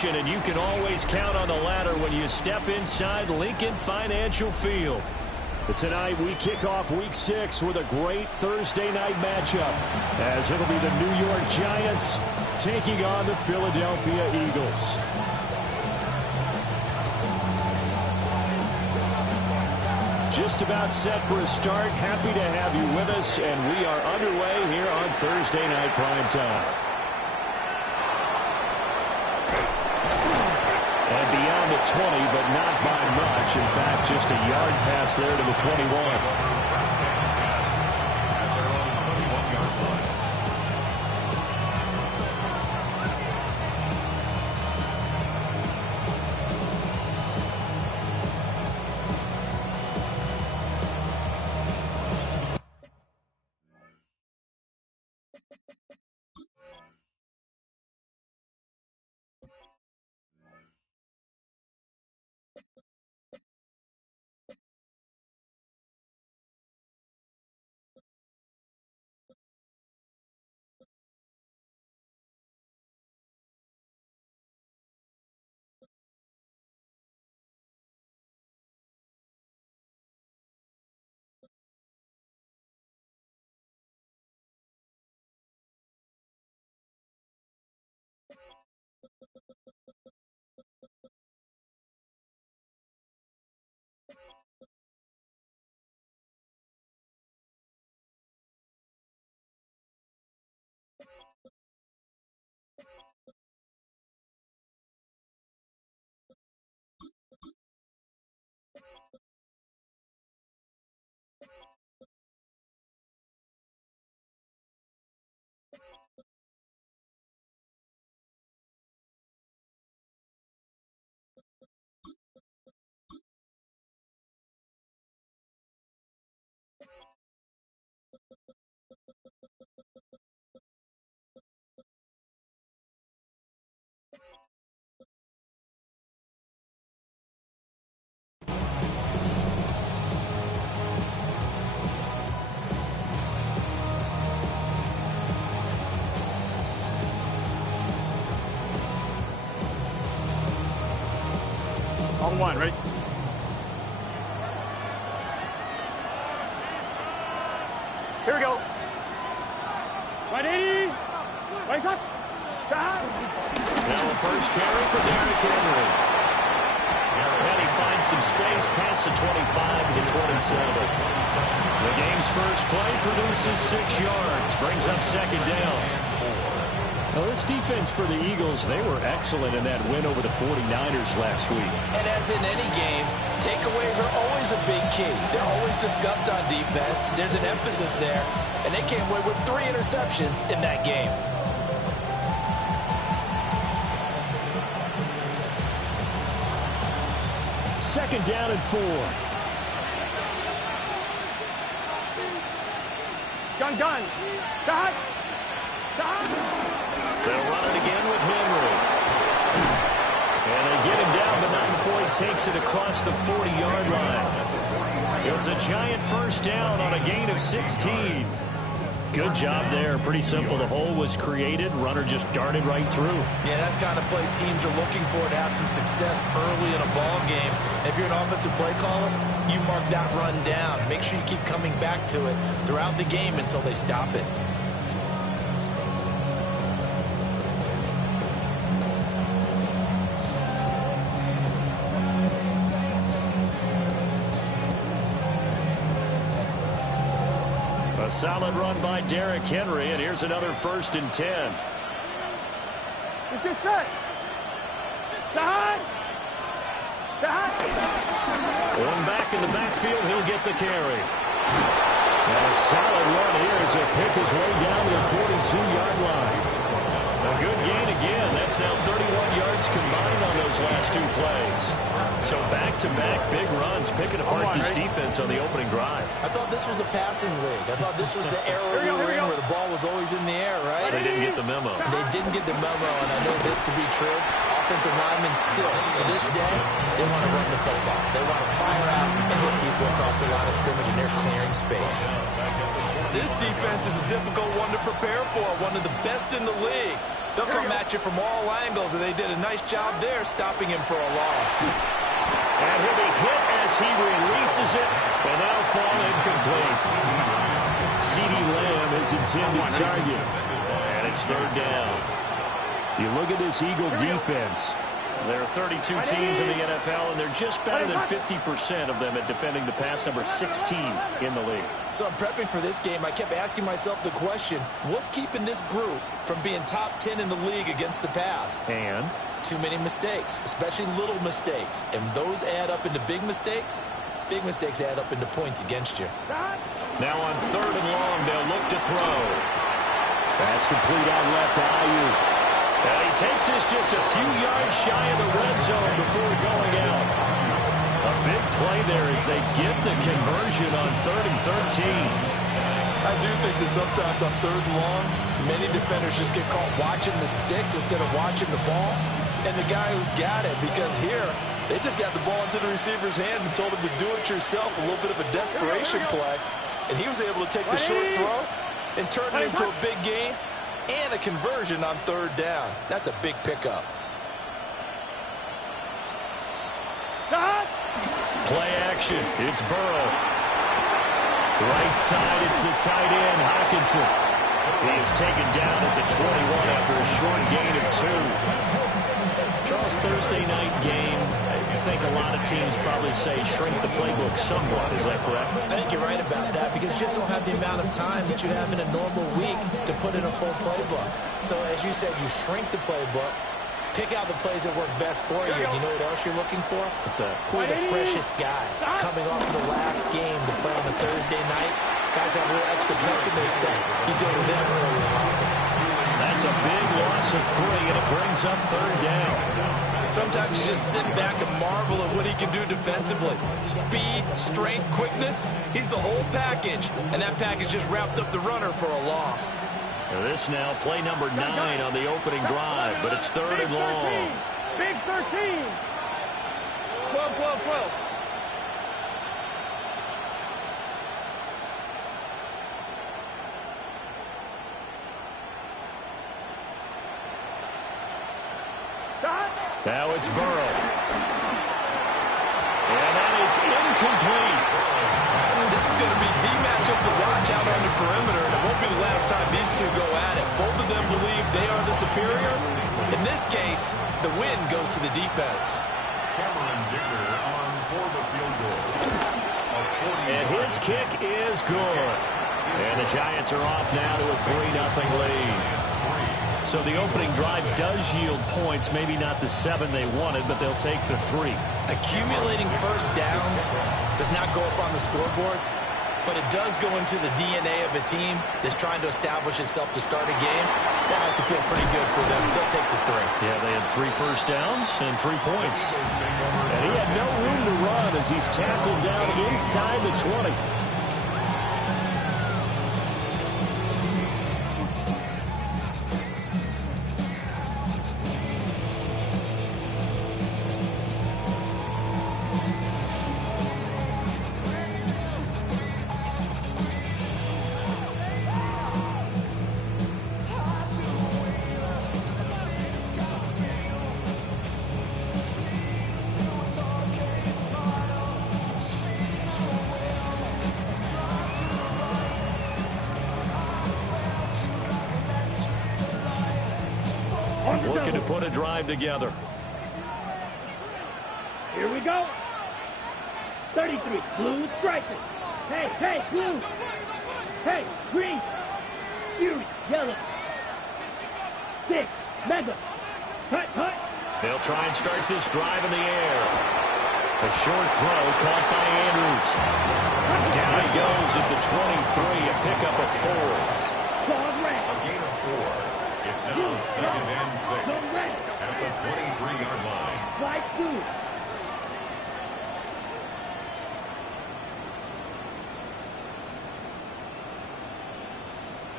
celebration, and you can always count on the ladder when you step inside Lincoln Financial Field. But tonight we kick off Week 6 with a great Thursday night matchup, as it'll be the New York Giants taking on the Philadelphia Eagles. Just about set for a start. Happy to have you with us, and we are underway here on Thursday Night Primetime. And beyond the 20, but not by much. In fact, just a yard pass there to the 21. On one, right? Here we go. 180. Right up. Now the first carry for Derrick Henry. And he finds some space past the 25 to the 27. The game's first play produces 6 yards. Brings up second down. Now, this defense for the Eagles, they were excellent in that win over the 49ers last week. And as in any game, takeaways are always a big key. They're always discussed on defense. There's an emphasis there, and they came away with 3 interceptions in that game. Second down and 4. Gun. Dot. They'll run it again with Henry. And they get him down, but not before he takes it across the 40-yard line. It's a Giant first down on a gain of 16. Good job there. Pretty simple. The hole was created. Runner just darted right through. Yeah, that's the kind of play teams are looking for to have some success early in a ball game. If you're an offensive play caller, you mark that run down. Make sure you keep coming back to it throughout the game until they stop it. A solid run by Derrick Henry, and here's another 1st and 10. It's just set. Dot. Going back in the backfield, he'll get the carry. And a solid run here as he'll pick his way down to the 42-yard line. A good gain again. That's now 31 yards combined on those last 2 plays. So back-to-back big runs, picking apart this defense on the opening drive. I thought this was a passing league. I thought this was the era we were in where the ball was always in the air, right? They didn't get the memo. They didn't get the memo, and I know this to be true. Offensive linemen still, to this day, they want to run the football. They want to fire out and hit people across the line of scrimmage, and they're clearing space. This defense is a difficult one to prepare for, one of the best in the league. They'll come at you from all angles, and they did a nice job there stopping him for a loss. And he'll be hit as he releases it, and that'll fall incomplete. CeeDee Lamb is intended target, and it's third down. You look at this Eagle defense. There are 32 teams in the NFL, and they're just better than 50% of them at defending the pass, number 16 in the league. So I'm prepping for this game. I kept asking myself the question, what's keeping this group from being top 10 in the league against the pass? And? Too many mistakes, especially little mistakes. And those add up into big mistakes. Big mistakes add up into points against you. Now on third and long, they'll look to throw. That's complete out left to Ayuk. And he takes this just a few yards shy of the red zone before going out. A big play there as they get the conversion on 3rd and 13. I do think that sometimes on third and long, many defenders just get caught watching the sticks instead of watching the ball. And the guy who's got it, because here, they just got the ball into the receiver's hands and told him to do it yourself, a little bit of a desperation play. And he was able to take the short throw and turn it into a big gain and a conversion on third down. That's a big pickup. Play action. It's Burrow. Right side, it's the tight end, Hockenson. He is taken down at the 21 after a short gain of 2. Charles, Thursday night game, I think a lot of teams probably say shrink the playbook somewhat. Is that correct? I think you're right about that because you just don't have the amount of time that you have in a normal week to put in a full playbook. So as you said, you shrink the playbook, pick out the plays that work best for you. And you know what else you're looking for? Who are the freshest guys coming off of the last game to play on a Thursday night? Guys have a little extra pep in their step. You go to them early and often. That's a big loss of 3, and it brings up third down. Sometimes you just sit back and marvel at what he can do defensively. Speed, strength, quickness, he's the whole package. And that package just wrapped up the runner for a loss. This now play number 9 on the opening drive, but it's third and long. Big 13. 12, 12, 12. Now it's Burrow. And that is incomplete. This is going to be the matchup to watch out on the perimeter, and it won't be the last time these two go at it. Both of them believe they are the superior. In this case, the win goes to the defense. And his kick is good. And the Giants are off now to a 3-0 lead. So the opening drive does yield points, maybe not the 7 they wanted, but they'll take the 3. Accumulating first downs does not go up on the scoreboard, but it does go into the DNA of a team that's trying to establish itself to start a game. That has to feel pretty good for them. They'll take the 3. Yeah, they had 3 first downs and 3 points. And he had no room to run as he's tackled down inside the 20. Looking to put a drive together. Here we go. 33, blue striker. Hey, hey, blue. Hey, green. Fury, yellow. 6, mega. Hut, hut. They'll try and start this drive in the air. A short throw caught by Andrews. Down he goes at the 23, a pickup of 4. Ball red. A gain of 4. It's now 2nd and 6 at the 23-yard line. Flight blue.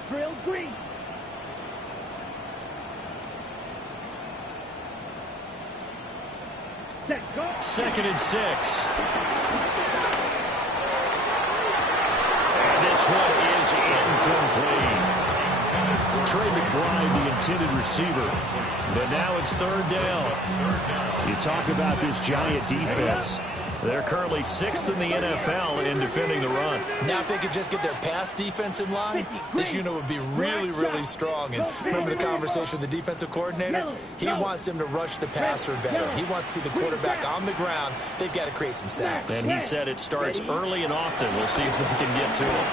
Drill green. Set, go. 2nd and 6. And this one is incomplete. Trey McBride, the intended receiver. But now it's third down. You talk about this Giant defense. They're currently 6th in the NFL in defending the run. Now if they could just get their pass defense in line, this unit would be really, really strong. And remember the conversation with the defensive coordinator? He wants them to rush the passer better. He wants to see the quarterback on the ground. They've got to create some sacks. And he said it starts early and often. We'll see if they can get to him.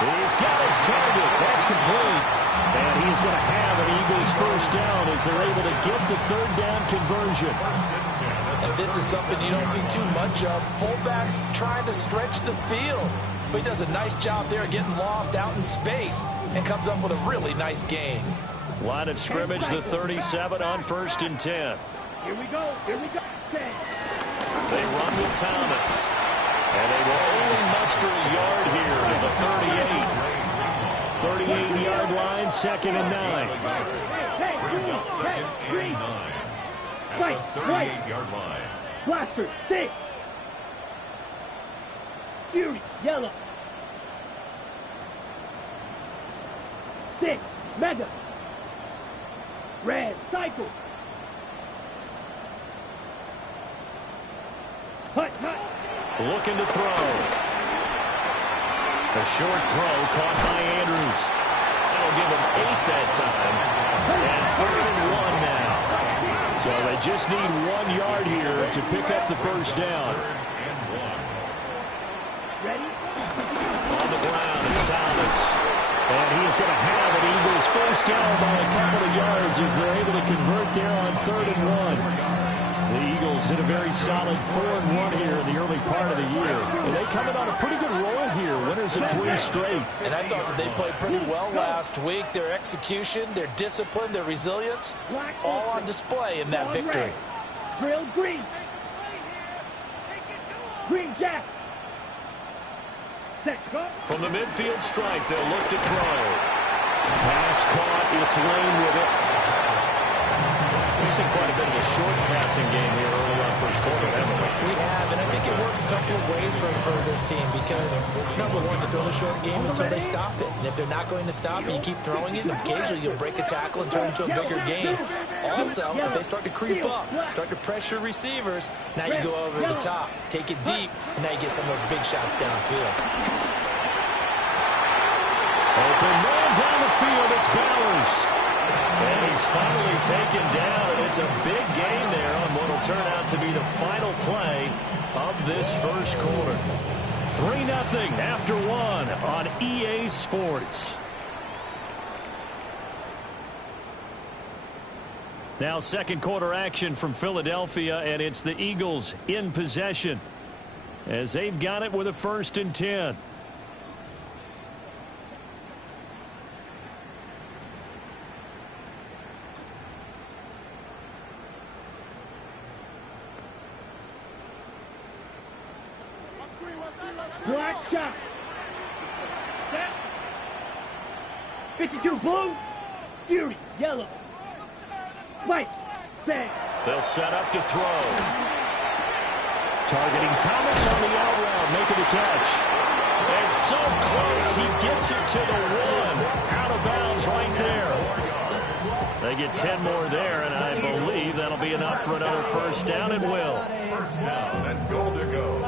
He's got his target. That's complete. And he's going to have an Eagles first down as they're able to get the third down conversion. And this is something you don't see too much of. Fullbacks trying to stretch the field. But he does a nice job there getting lost out in space and comes up with a really nice gain. Line of scrimmage, the 37 on 1st and 10. Here we go. Here we go. They run with Thomas. And they will only muster a yard here to the 38. 38-yard line, 2nd and 9. Brings up 2nd and 9. At the 38-yard line. Blaster, 6. Fury, yellow. 6, mega. Red, cycle. Hut, hut. Looking to throw. A short throw caught by Andrews. That'll give him 8 that time. And 3rd and 1 now. So they just need 1 yard here to pick up the first down. Ready? On the ground, it's Thomas. And he is going to have an Eagles first down by a couple of yards as they're able to convert there on 3rd and 1. The Eagles hit a very solid 4-1 here in the early part of the year. And they come in on a pretty good roll here. Winners of 3 straight. And I thought that they played pretty well last week. Their execution, their discipline, their resilience, all on display in that victory. Drill green. Green jack. Set, go. From the midfield stripe, they'll look to throw. Pass caught. It's Lane with it. We've seen quite a bit of a short passing game here early on first quarter, haven't we? We have, and I think it works a couple of ways for this team because, number one, you throw the short game until they stop it. And if they're not going to stop it, you keep throwing it, and occasionally you'll break a tackle and turn into a bigger game. Also, if they start to creep up, start to pressure receivers, now you go over the top, take it deep, and now you get some of those big shots downfield. Open man down the field, it's Bowers. And he's finally taken down, and it's a big gain there on what will turn out to be the final play of this first quarter. 3-0 after 1 on EA Sports. Now second quarter action from Philadelphia, and it's the Eagles in possession as they've got it with a 1st and 10. Black shot. Set. 52 blue. Fury yellow. White. Set. They'll set up to throw. Targeting Thomas on the out route, making the catch. And so close, he gets it to the 1. Out of bounds right there. They get 10 more there, and I believe that'll be enough for another first down, and will. First down and goal to go.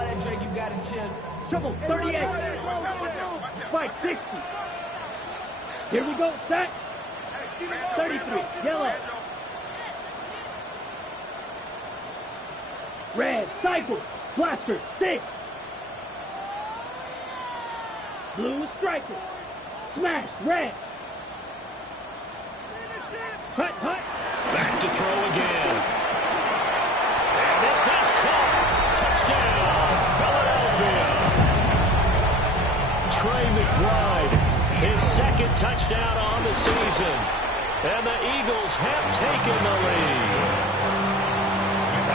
Trouble 38. Fight 60. Here we go. Set. 33. Yellow. Red. Cycle. Blaster. 6. Blue striker. Smash. Red. Hut, hut. Back to throw again. And this is caught. Touchdown, Philadelphia. Trey McBride, his 2nd touchdown on the season. And the Eagles have taken the lead.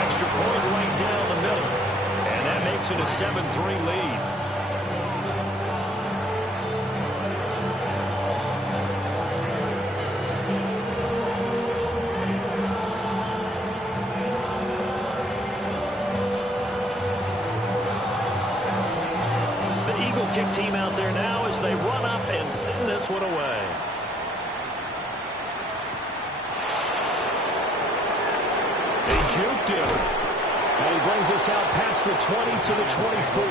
Extra point right down the middle. And that makes it a 7-3 lead. Kick team out there now as they run up and send this one away. They juked him. And he brings us out past the 20 to the 24.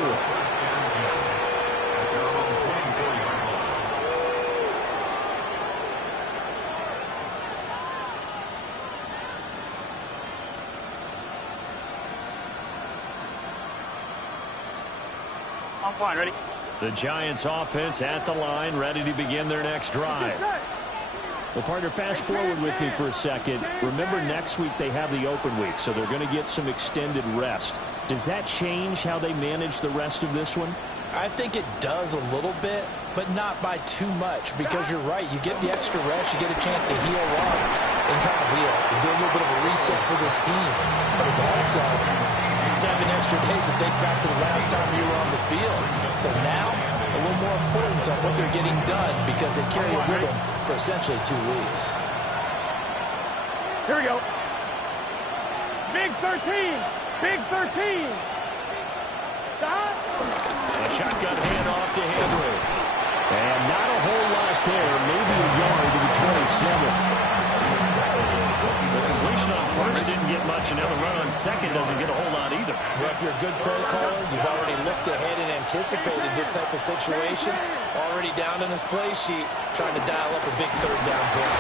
I'm fine, ready? The Giants offense at the line, ready to begin their next drive. Well, partner, fast forward with me for a second. Remember, next week they have the open week, so they're going to get some extended rest. Does that change how they manage the rest of this one? I think it does a little bit, but not by too much, because you're right. You get the extra rest, you get a chance to heal up and kind of do a little bit of a reset for this team. But it's also 7 extra days to think back to the last time you were on the field. So now, a little more importance on what they're getting done, because they carry it with them for essentially 2 weeks. Here we go. Big 13. Big 13. Stop. A shotgun handoff to Henry. And not a whole lot there. Maybe a yard to the 27. The completion on first didn't get much, and now the run on second doesn't get a whole lot either. Well, if you're a good play caller, you've already looked ahead and anticipated this type of situation. Already down in his play sheet, trying to dial up a big third down play.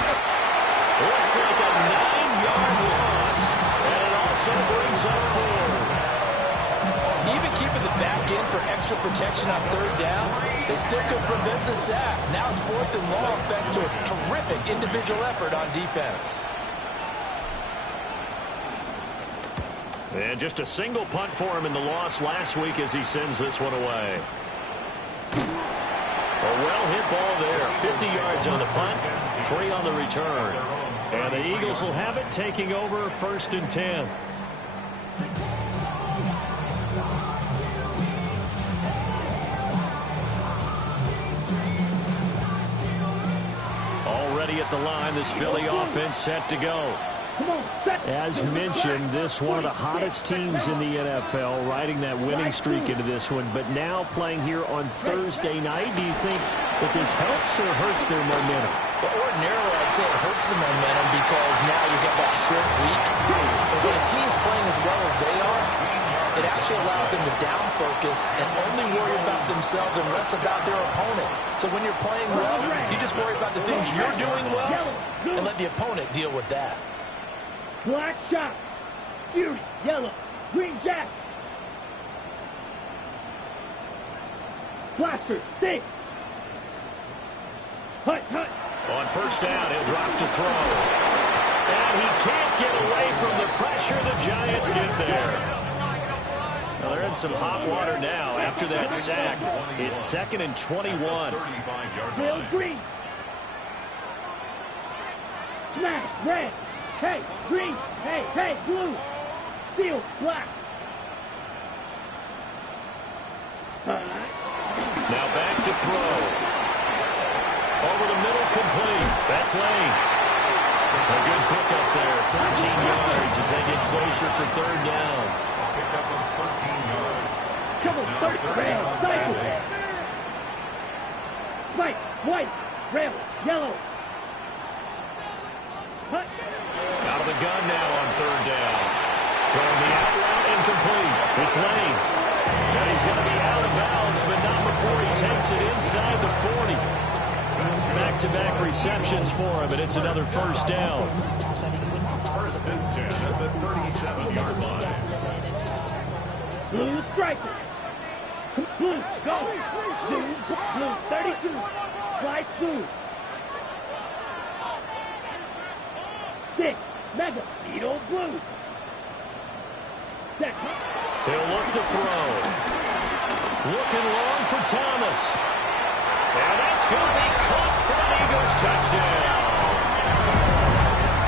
Looks like a 9-yard loss, and it also brings up 4. Even keeping the back end for extra protection on third down, they still could prevent the sack. Now it's 4th and long thanks to a terrific individual effort on defense. And just a single punt for him in the loss last week as he sends this one away. A well-hit ball there. 50 yards on the punt, 3 on the return. And the Eagles will have it, taking over 1st and 10. Already at the line, this Philly offense set to go. As mentioned, this one of the hottest teams in the NFL, riding that winning streak into this one, but now playing here on Thursday night. Do you think that this helps or hurts their momentum? Well, ordinarily, I'd say it hurts the momentum because now you get that short week. But when a team's playing as well as they are, it actually allows them to down focus and only worry about themselves and less about their opponent. So when you're playing well, you just worry about the things you're doing well and let the opponent deal with that. Black shot. Fury. Yellow. Green jack. Blaster. Stick. Hut. On first down, he'll drop to throw. And he can't get away from the pressure. The Giants get there. Well, they're in some hot water now after that sack. It's 2nd and 21. Bill Green. Smash. Red. Hey, green. Hey, blue. Steel, black. Now back to throw. Over the middle, complete. That's Lane. A good pickup there. 13 yards as they get closer for 3rd down. Pickup of 13 yards. Come on, 30. Red, cycle. White, red, yellow. Hut. Out of the gun now on 3rd down. Throwing the out route incomplete. It's Lane. Now he's going to be out of bounds, but not before he takes it inside the 40. Back-to-back receptions for him, and it's another 1st down. 1st and 10 at the 37-yard line. Blue striker. Blue, go. Blue, 32. White, blue. 6, mega, Beetle blue. He'll look to throw. Looking long for Thomas. And that's going to be caught for an Eagles touchdown.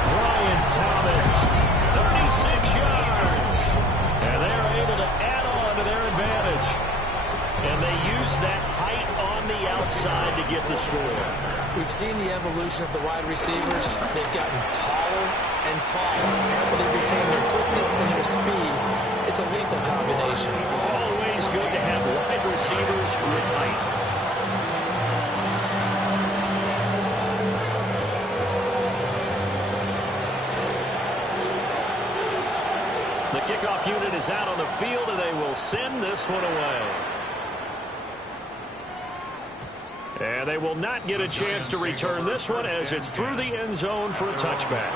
Brian Thomas, 36 yards. And they're able to add on to their advantage. And they use that height on the outside to get the score. We've seen the evolution of the wide receivers. They've gotten taller and taller, but they've retained their quickness and their speed. It's a lethal combination. Always good to have wide receivers with height. The kickoff unit is out on the field, and they will send this one away. And they will not get a chance to return this one as it's through the end zone for a touchback.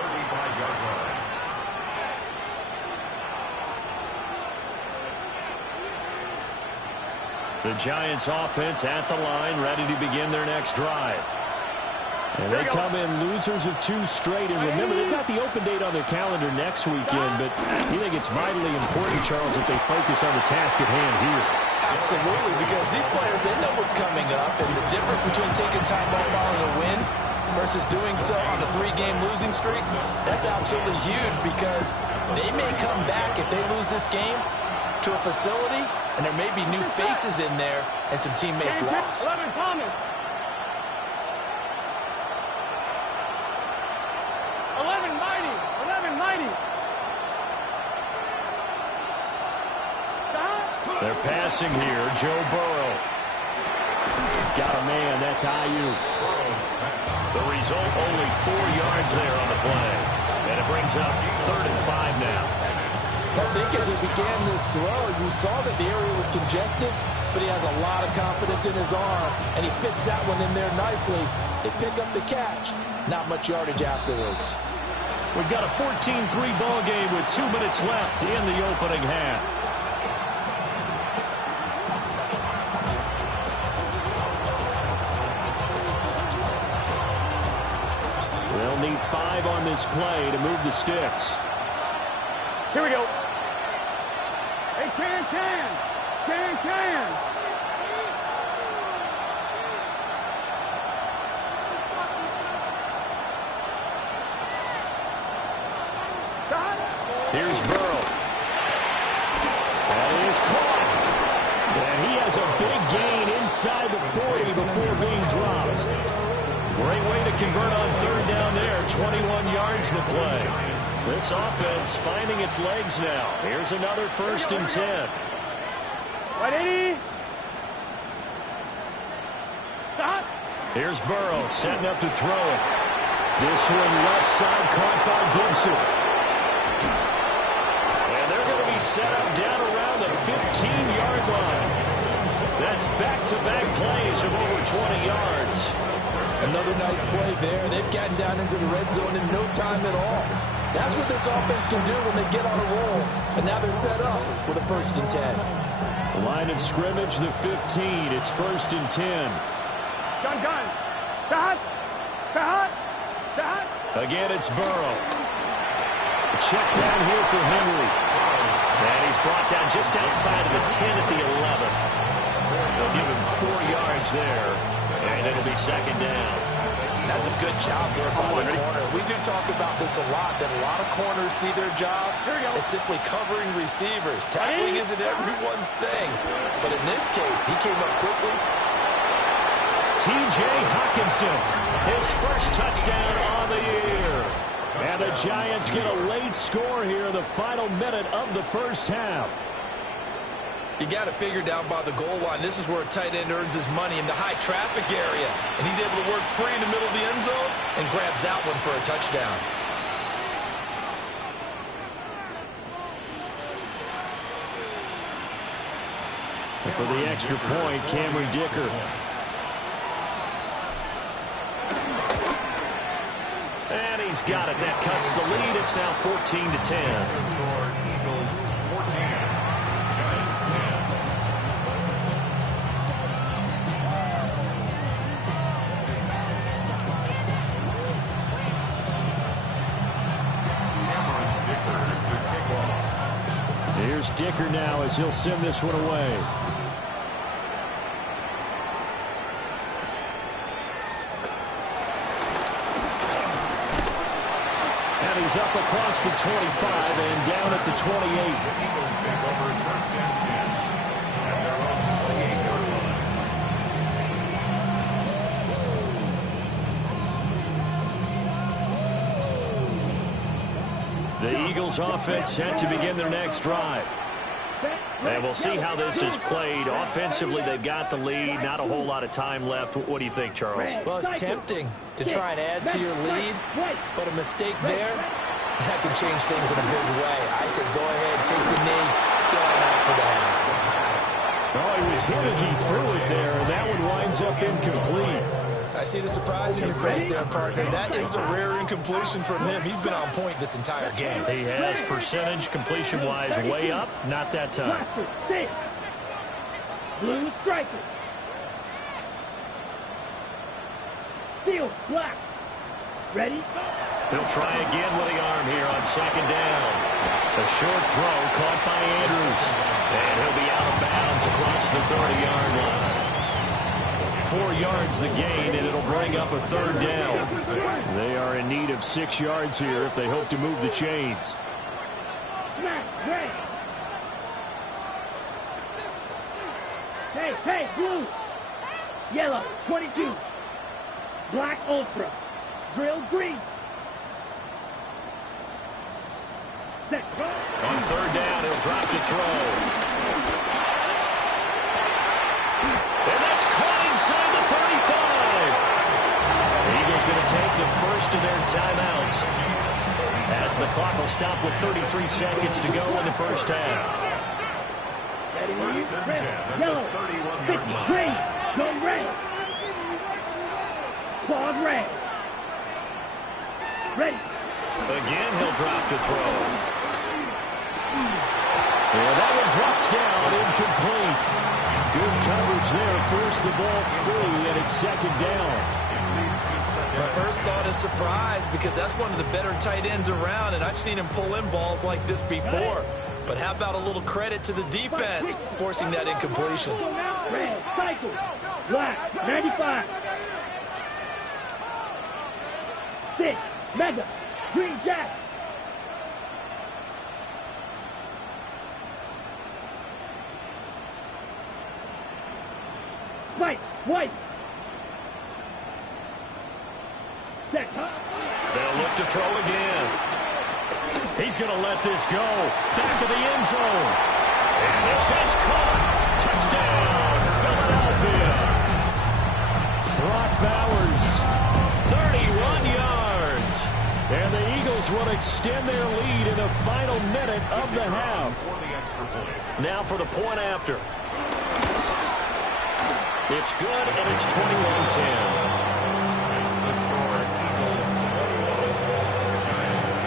The Giants offense at the line, ready to begin their next drive. And they come in losers of 2 straight. And remember, they've got the open date on their calendar next weekend, but you think it's vitally important, Charles, that they focus on the task at hand here. Absolutely, because these players, they know what's coming up, and the difference between taking time off following a win versus doing so on a 3-game losing streak, that's absolutely huge, because they may come back if they lose this game to a facility, and there may be new faces in there and some teammates lost. 11 Thomas. 11 Mighty. 11 Mighty. They're passing here. Joe Burrow. Got a man. That's Ayuk. The result, only 4 yards there on the play. And it brings up 3rd and 5 now. I think as he began this throw, you saw that the area was congested, but he has a lot of confidence in his arm, and he fits that one in there nicely. They pick up the catch. Not much yardage afterwards. We've got a 14-3 ball game with 2 minutes left in the opening half. They'll need 5 on this play to move the sticks. Here we go. Hey, Can. Here's Burrow. That is caught. And he has a big gain inside the 40 before being dropped. Great way to convert on 3rd down there. 21 yards the play. This offense finding its legs now. Here's another 1st and 10. Ready? Stop. Here's Burrow setting up to throw it. This one left side caught by Gibson. And they're going to be set up down around the 15-yard line. That's back-to-back plays of over 20 yards. Another nice play there. They've gotten down into the red zone in no time at all. That's what this offense can do when they get on a roll. And now they're set up with a 1st and 10. Line of scrimmage, the 15. It's 1st and 10. Gun. Stop. Again, it's Burrow. A check down here for Henry. And he's brought down just outside of the 10 at the 11. They'll give him 4 yards there. And it'll be 2nd down. That's a good job there by the corner. We do talk about this a lot, that a lot of corners see their job as simply covering receivers. Tackling isn't everyone's thing. But in this case, he came up quickly. T.J. Hockenson, his first touchdown on the year. And the Giants get a late score here in the final minute of the 1st half. You got to figure down by the goal line. This is where a tight end earns his money in the high traffic area. And he's able to work free in the middle of the end zone and grabs that one for a touchdown. And for the extra point, Cameron Dicker. And he's got it. That cuts the lead. It's now 14-10. Here's Dicker now as he'll send this one away. And he's up across the 25 and down at the 28. The Eagles offense set to begin their next drive. And we'll see how this is played. Offensively, they've got the lead. Not a whole lot of time left. What do you think, Charles? Well, it's tempting to try and add to your lead, but a mistake there, that could change things in a big way. I say go ahead, It was hit as he threw it there, and that one winds up incomplete. I see the surprise in your face there, partner. That is a rare incompletion from him. He's been on point this entire game. He has percentage completion-wise way up. Not that time. Blue striker. Field black. Ready? He'll try again with the arm here on second down. A short throw caught by Andrews. And he'll be out of bounds across the 30-yard line. 4 yards the gain, and it'll bring up a third down. They are in need of 6 yards here if they hope to move the chains. Hey, blue. Yellow, 22. Black ultra. Grill green. Set. On third down, he'll drop to throw. And that's caught inside the 35. The Eagles going to take the first of their timeouts as the clock will stop with 33 seconds to go in the first half. Ready, red, yellow, 50, green, go red. Claws red. Ready. Again, he'll drop to throw. And that one drops down, incomplete. Good coverage there, forced the ball free, and it's second down. My first thought is surprise because that's one of the better tight ends around, and I've seen him pull in balls like this before. But how about a little credit to the defense forcing that incompletion? Red, cycle, black, 95. 6, mega, green jack. White. Set. They'll look to throw again. He's going to let this go. Back of the end zone. And this is caught. Touchdown, Philadelphia. Brock Bowers, 31 yards. And the Eagles will extend their lead in the final minute of the half. Now for the point after. It's good, and it's 21-10. That's the score. Eagles 21, Giants 10.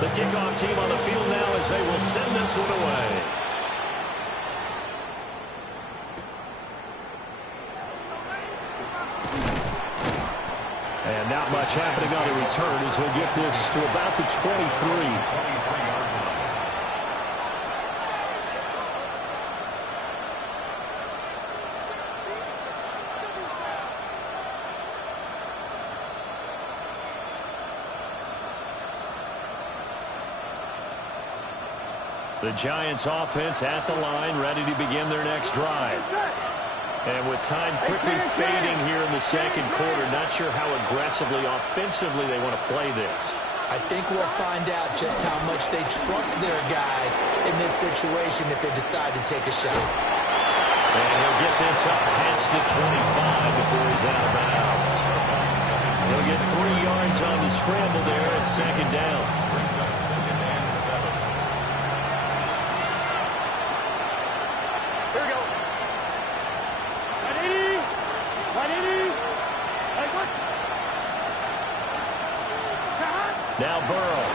The kickoff team on the field now as they will send this one away. And not much happening on the return as he'll get this to about the 23. The Giants offense at the line, ready to begin their next drive. And with time quickly fading here in the second quarter, not sure how aggressively, offensively they want to play this. I think we'll find out just how much they trust their guys in this situation if they decide to take a shot. And he'll get this up past the 25 before he's out of bounds. He'll get 3 yards on the scramble there at second down. Brings up second and 7. Here we go. 180. Like what? Now Burrow.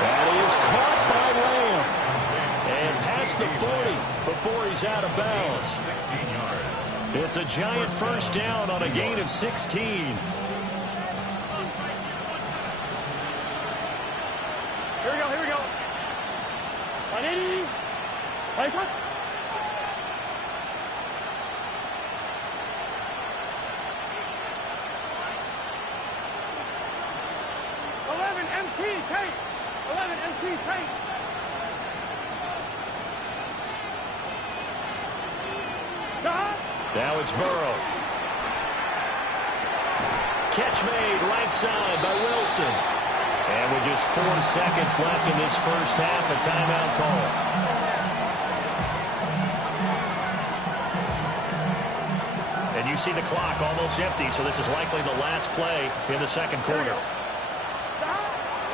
That is caught by Lamb. And past the 40 before he's out of bounds. 16 yards. It's a Giant first down on a gain of 16. Here we go. 180. Like what? Tape. 11 MT tape. Now it's Burrow. Catch made right side by Wilson. And with just 4 seconds left in this first half, a timeout call. And you see the clock almost empty, so this is likely the last play in the second quarter.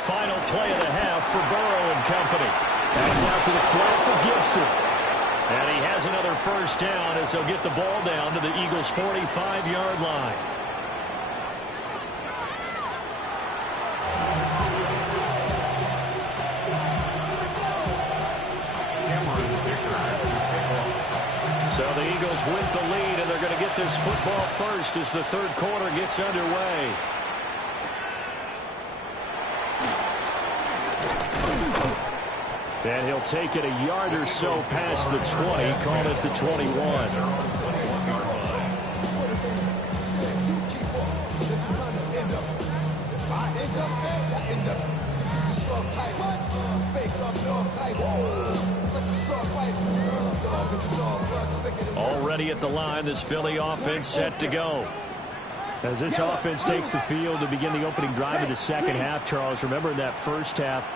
Final play of the half for Burrow and company. That's out to the flat for Gibson. And he has another first down as they'll get the ball down to the Eagles' 45-yard line. So the Eagles with the lead, and they're going to get this football first as the third quarter gets underway. And he'll take it a yard or so past the 20, call it the 21. Already at the line, this Philly offense set to go. As this offense takes the field to begin the opening drive of the second half, Charles, remember in that first half,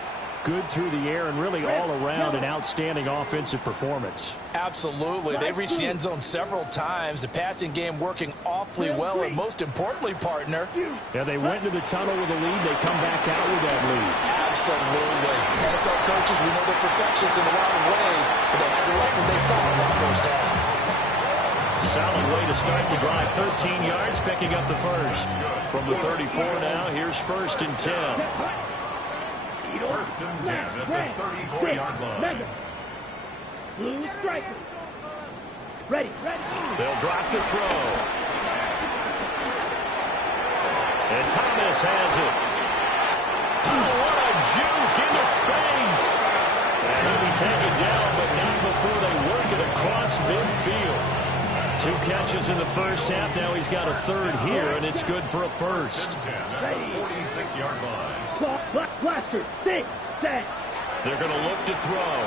good through the air and really all around an outstanding offensive performance. Absolutely. They reached the end zone several times. The passing game working awfully well, and most importantly, partner. Yeah, they went into the tunnel with a lead. They come back out with that lead. Absolutely. NFL coaches, we know they're perfectionists in a lot of ways, but they had to like what they saw in that first half. Solid way to start the drive. 13 yards, picking up the first. From the 34 now, here's 1st and 10. 1st and 10 at the 34-yard line. Blue striker. Ready. They'll drop the throw. And Thomas has it. Oh, what a juke into space. And he'll be taken down, but not before they work it across midfield. 2 catches in the first half. Now he's got a third here, and it's good for a first. 46-yard line. Blaster. Six. Set. They're going to look to throw.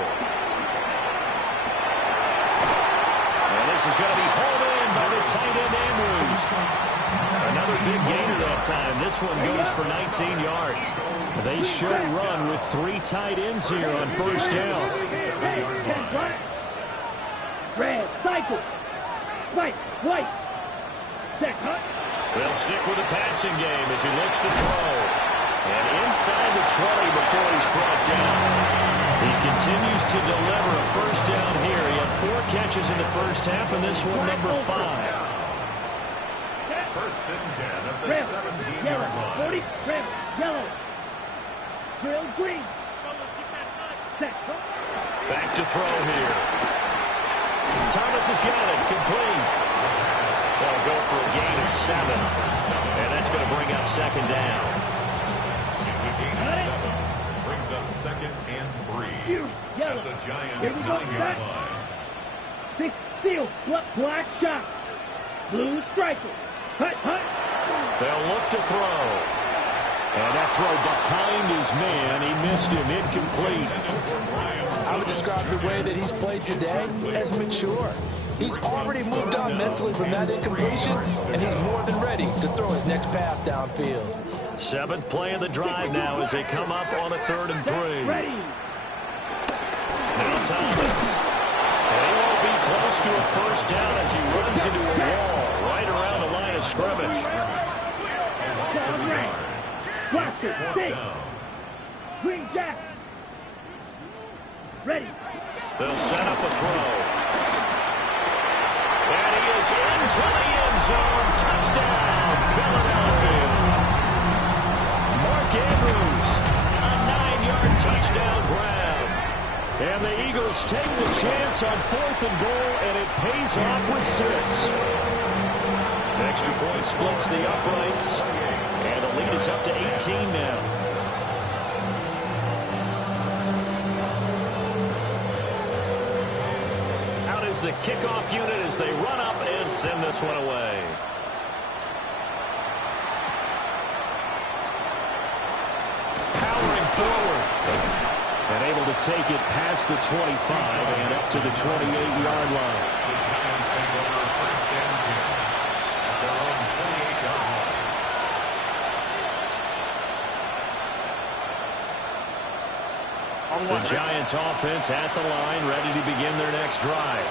And this is going to be hauled in by the tight end Andrews. Another big gainer that time. This one goes for 19 yards. They should run with 3 tight ends here on first down. Red. Cycle. White. Set. They'll stick with the passing game as he looks to throw. And inside the 20 before he's brought down. He continues to deliver a first down here. He had 4 catches in the first half, and this one number 5. 1st and 10 at the 17-yard line. 40. Red. Yellow. Drill. Green. Set. Back to throw here. Thomas has got it. Complete. They'll go for a gain of 7. And that's going to bring up 2nd down. It's a gain of 7. Brings up 2nd and 3. At the Giants' 9-yard line. 6. Seal. Black shot. Blue striker. Hut. They'll look to throw. And that throw behind his man. He missed him. Incomplete. I would describe the way that he's played today as mature. He's already moved on mentally from that incompletion, and he's more than ready to throw his next pass downfield. 7th play of the drive now as they come up on a 3rd and 3. Ready. Now Thomas. And he won't be close to a first down as he runs into a wall right around the line of scrimmage. Blaster. 6. Green Jack. Ready. They'll set up a throw. And he is into the end zone. Touchdown, Philadelphia. Mark Andrews, a 9-yard touchdown grab. And the Eagles take the chance on 4th and goal, and it pays off with 6. Extra point splits the uprights, and the lead is up to 18 now. The kickoff unit as they run up and send this one away. Powering forward. And able to take it past the 25 and up to the 28-yard line. The Giants take over 1st and 10 at their own 28-yard line. The Giants offense at the line, ready to begin their next drive.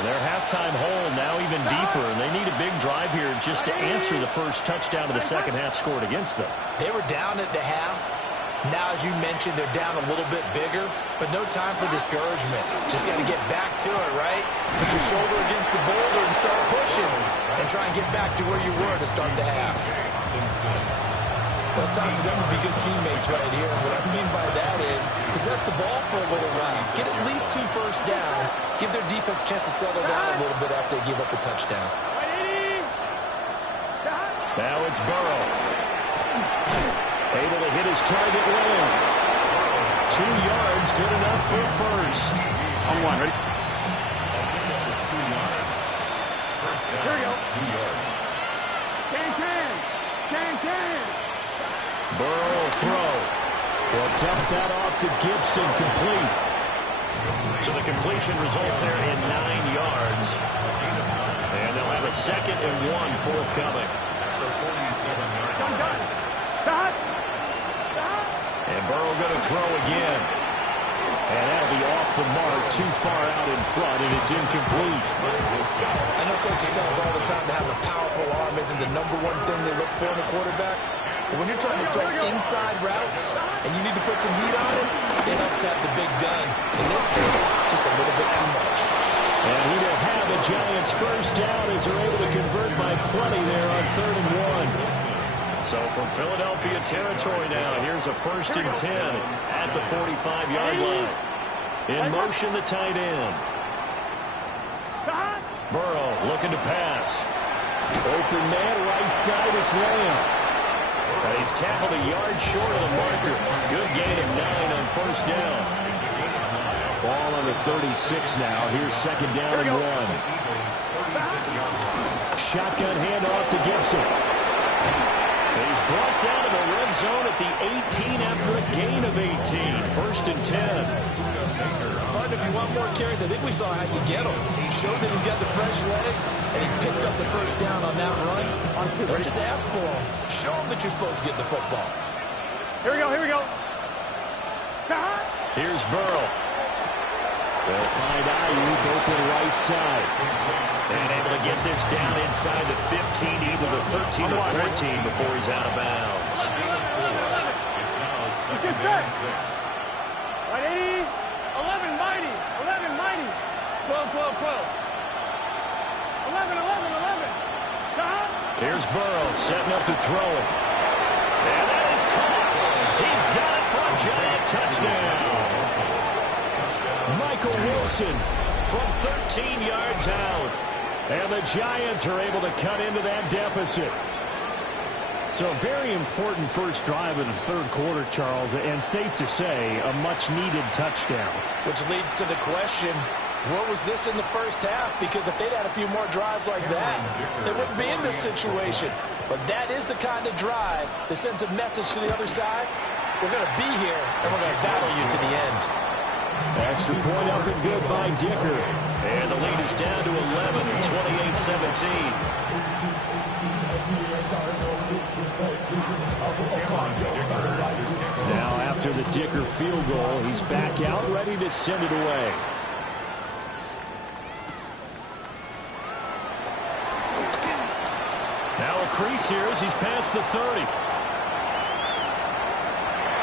And their halftime hole now even deeper, and they need a big drive here just to answer the first touchdown of the second half scored against them. They were down at the half. Now, as you mentioned, they're down a little bit bigger, but no time for discouragement. Just got to get back to it, right? Put your shoulder against the boulder and start pushing and try and get back to where you were to start the half. Well, it's time for them to be good teammates right here. And what I mean by that is possess the ball for a little while. Get at least 2 first downs. Give their defense a chance to settle down a little bit after they give up a touchdown. Now it's Burrow. Able to hit his target well. 2 yards, good enough for first. On 1, ready? 2 yards. First down. Here we go. 2 yards. Can. Burrow will throw. He'll dump that off to Gibson, complete. So the completion results there in 9 yards. And they'll have a 2nd and 1 forthcoming. And Burrow going to throw again. And that'll be off the mark, too far out in front, and it's incomplete. I know coaches tell us all the time that having a powerful arm isn't the #1 thing they look for in a quarterback. But when you're trying to throw inside routes and you need to put some heat on it, it helps have the big gun. In this case, just a little bit too much. And he will have the Giants first down as they're able to convert by plenty there on 3rd and 1. So from Philadelphia territory now, here's a 1st and 10 at the 45-yard line. In motion, the tight end. Burrow looking to pass. Open man, right side, it's Lamb. And he's tackled a yard short of the marker. Good gain of 9 on first down. Ball on the 36 now. Here's 2nd down and 1. Shotgun handoff to Gibson. He's brought down to the red zone at the 18 after a gain of 18. 1st and 10. But if you want more carries, I think we saw how you get him. He showed that he's got the fresh legs, and he picked up the first down on that run. Don't just ask for him. Show him that you're supposed to get the football. Here we go. Here's Burrow. They'll find Ayuk open right side. And able to get this down inside the 15, either the 13 or 14 before he's out of bounds. It's now 2nd and 6. Ready? 11 mighty. 12. 11. Here's Burrow setting up to throw it. And that is caught. He's got it for a Giant touchdown. Michael Wilson from 13 yards out. And the Giants are able to cut into that deficit. So a very important first drive of the 3rd quarter, Charles, and safe to say, a much-needed touchdown. Which leads to the question, what was this in the first half? Because if they'd had a few more drives like that, they wouldn't be in this situation. But that is the kind of drive that sends a message to the other side. We're going to be here, and we're going to battle you to the end. Extra point up and good by Dicker. And the lead is down to 11, 28-17. Now after the Dicker field goal, he's back out, ready to send it away. Now a crease here as he's past the 30.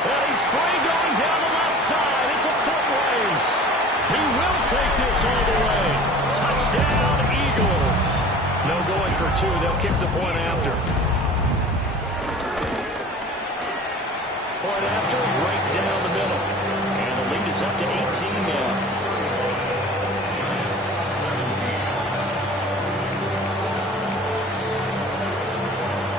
And he's free going down the left side. It's a foot race. He will take this all the way. Touchdown, Eagles. No going for 2. They'll kick the point after. Point after, right down the middle. And the lead is up to 18 now.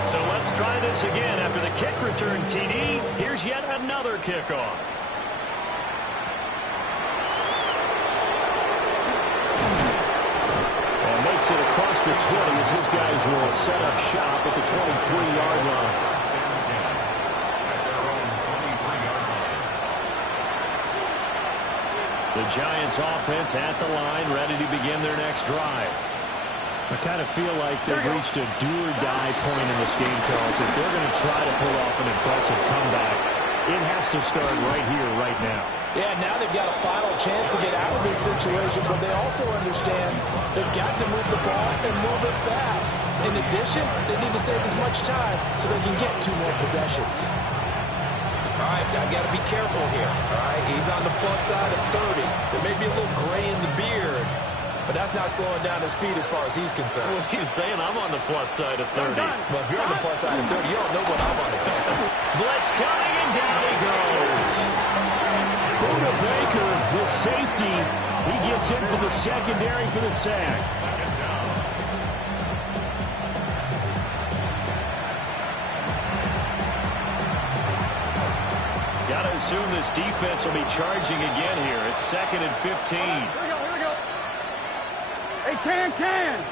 So let's try this again. After the kick return TD, here's yet another kickoff. And makes it across the 20 as his guys will set up shop at the 23-yard line. The Giants offense at the line, ready to begin their next drive. I kind of feel like they've reached a do-or-die point in this game, Charles. If they're going to try to pull off an impressive comeback, it has to start right here, right now. Yeah, now they've got a final chance to get out of this situation, but they also understand they've got to move the ball and move it fast. In addition, they need to save as much time so they can get 2 more possessions. All right, I've got to be careful here. All right, he's on the plus side of 30. There may be a little gray in the beard, but that's not slowing down his speed as far as he's concerned. Well, he's saying I'm on the plus side of 30. Well, if you're on the plus side of 30, you don't know what I'm on the plus side. Blitz coming, and down he goes. Buda Baker, the safety, he gets in from the secondary for the sack. Got to assume this defense will be charging again here. It's 2nd and 15. Here we go. Hey, can.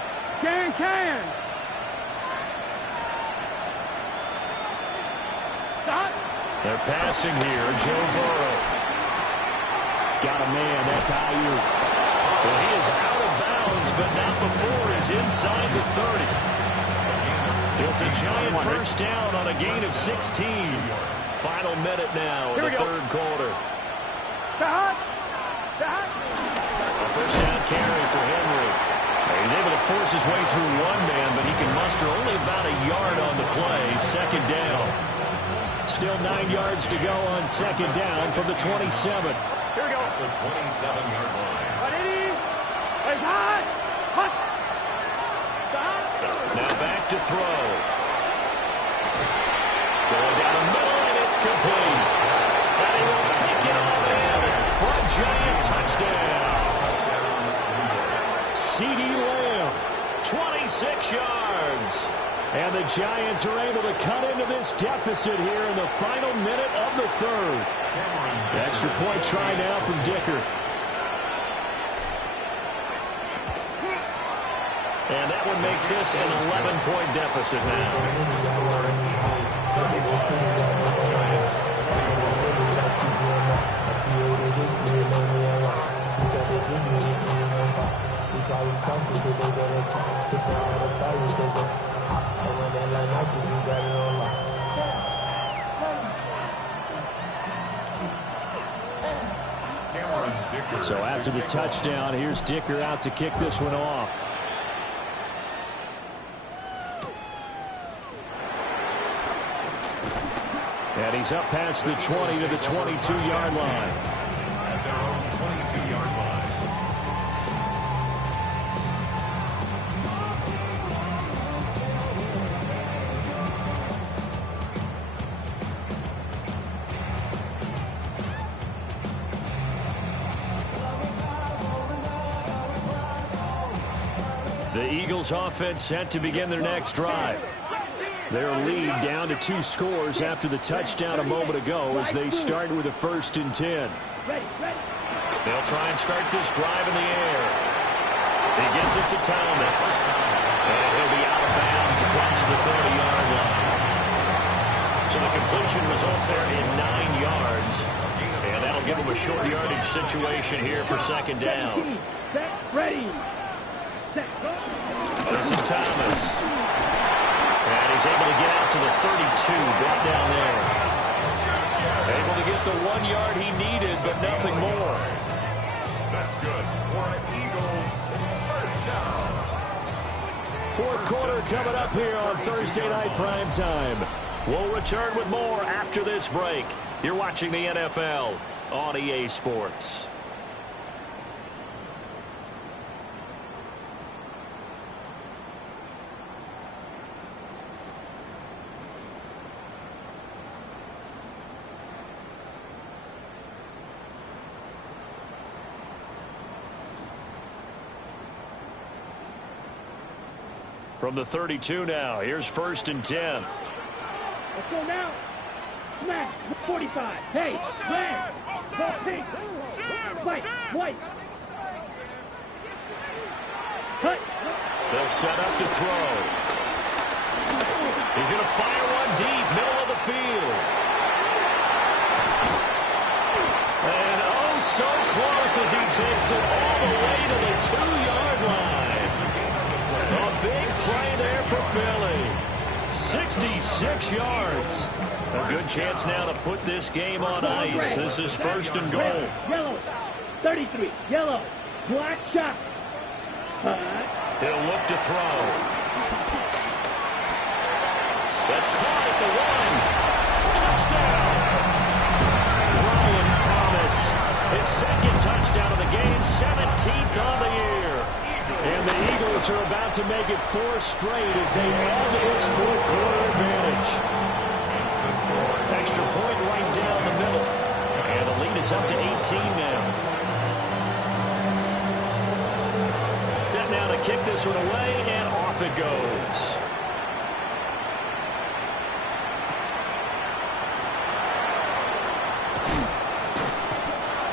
Stop. They're passing here. Joe Burrow. Got a man, that's Ayuk. Well, he is out of bounds, but not before he's inside the 30. It's a giant first down on a gain of 16. Final minute now in the 3rd quarter. A first down carry for Henry. He's able to force his way through one man, but he can muster only about a yard on the play. 2nd down. Still 9 yards to go on 2nd down from the 27. Here we go. The 27-yard line. Ready? It's hot. Stop. Now back to throw. Going down the middle, and it's complete. And he will take it all in for a giant touchdown. CeeDee Lamb. 26 yards. And the Giants are able to cut into this deficit here in the final minute of the 3rd. Extra point try now from Dicker. And that one makes this an 11-point deficit now. So after the touchdown, here's Dicker out to kick this one off. And he's up past the 20 to the 22-yard line. At their own 22-yard line. The Eagles offense set to begin their next drive. Their lead down to 2 scores after the touchdown a moment ago as they start with a 1st and 10. They'll try and start this drive in the air. He gets it to Thomas. And he'll be out of bounds across the 30-yard line. So the completion results there in 9 yards. And that'll give him a short yardage situation here for 2nd down. Ready. This is Thomas. And he's able to get out to the 32, brought down there. Able to get the 1 yard he needed, but nothing more. That's good for an Eagles first down. 4th quarter coming up here on Thursday Night Prime Time. We'll return with more after this break. You're watching the NFL on EA Sports. From the 32 now, here's 1st and 10. Let's go now. Smash. 45. Hey, man. Ball pink. White. Cut. They'll set up to throw. He's going to fire one deep, middle of the field. And oh, so close as he takes it all the way to the 2-yard line. A big play there for Philly. 66 yards. A good chance now to put this game on ice. This is first and goal. Yellow. 33. Yellow. Black shot. He'll look to throw. That's caught at the 1. Touchdown. Ryan Thomas. His second touchdown of the game. 17th on the year. And the Eagles are about to make it 4 straight as they add to this fourth quarter advantage. Extra point right down the middle. And the lead is up to 18 now. Set now to kick this one away, and off it goes.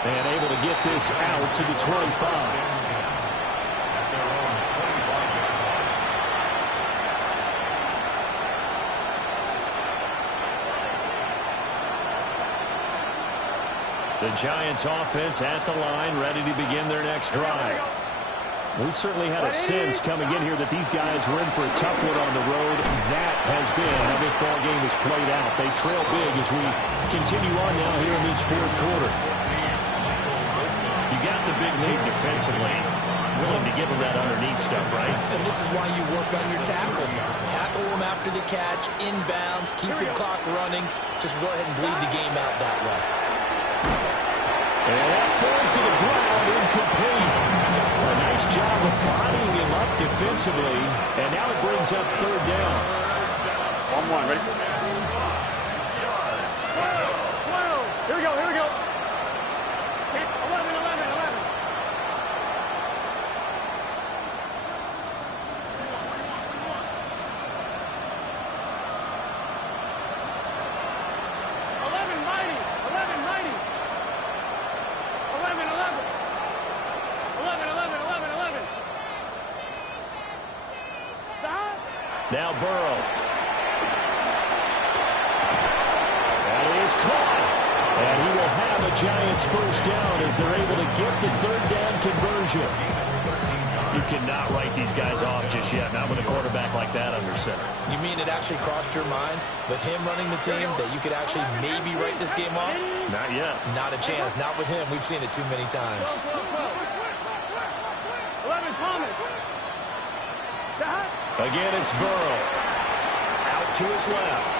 And able to get this out to the 25. The Giants offense at the line, ready to begin their next drive. We certainly had a sense coming in here that these guys were in for a tough one on the road. That has been how this ball game was played out. They trail big as we continue on now here in this fourth quarter. You got the big lead defensively. Willing to give them that underneath stuff, right? And this is why you work on your tackle. Tackle them after the catch, inbounds, keep the clock running. Just go ahead and bleed the game out that way. And that falls to the ground, incomplete. A nice job of bodying him up defensively. And now it brings up third down. 1-1, ready? 12. Here we go, here we go. 11. 11. Stop. Now Burrow. That is caught. And he will have a Giants first down as they're able to get the third down conversion. You cannot write these guys off just yet, not with a quarterback like that under center. You mean it actually crossed your mind with him running the team that you could actually maybe write this game off? Not yet. Not a chance. Not with him. We've seen it too many times. 11, Thomas. Stop. Again, it's Burrow. Out to his left.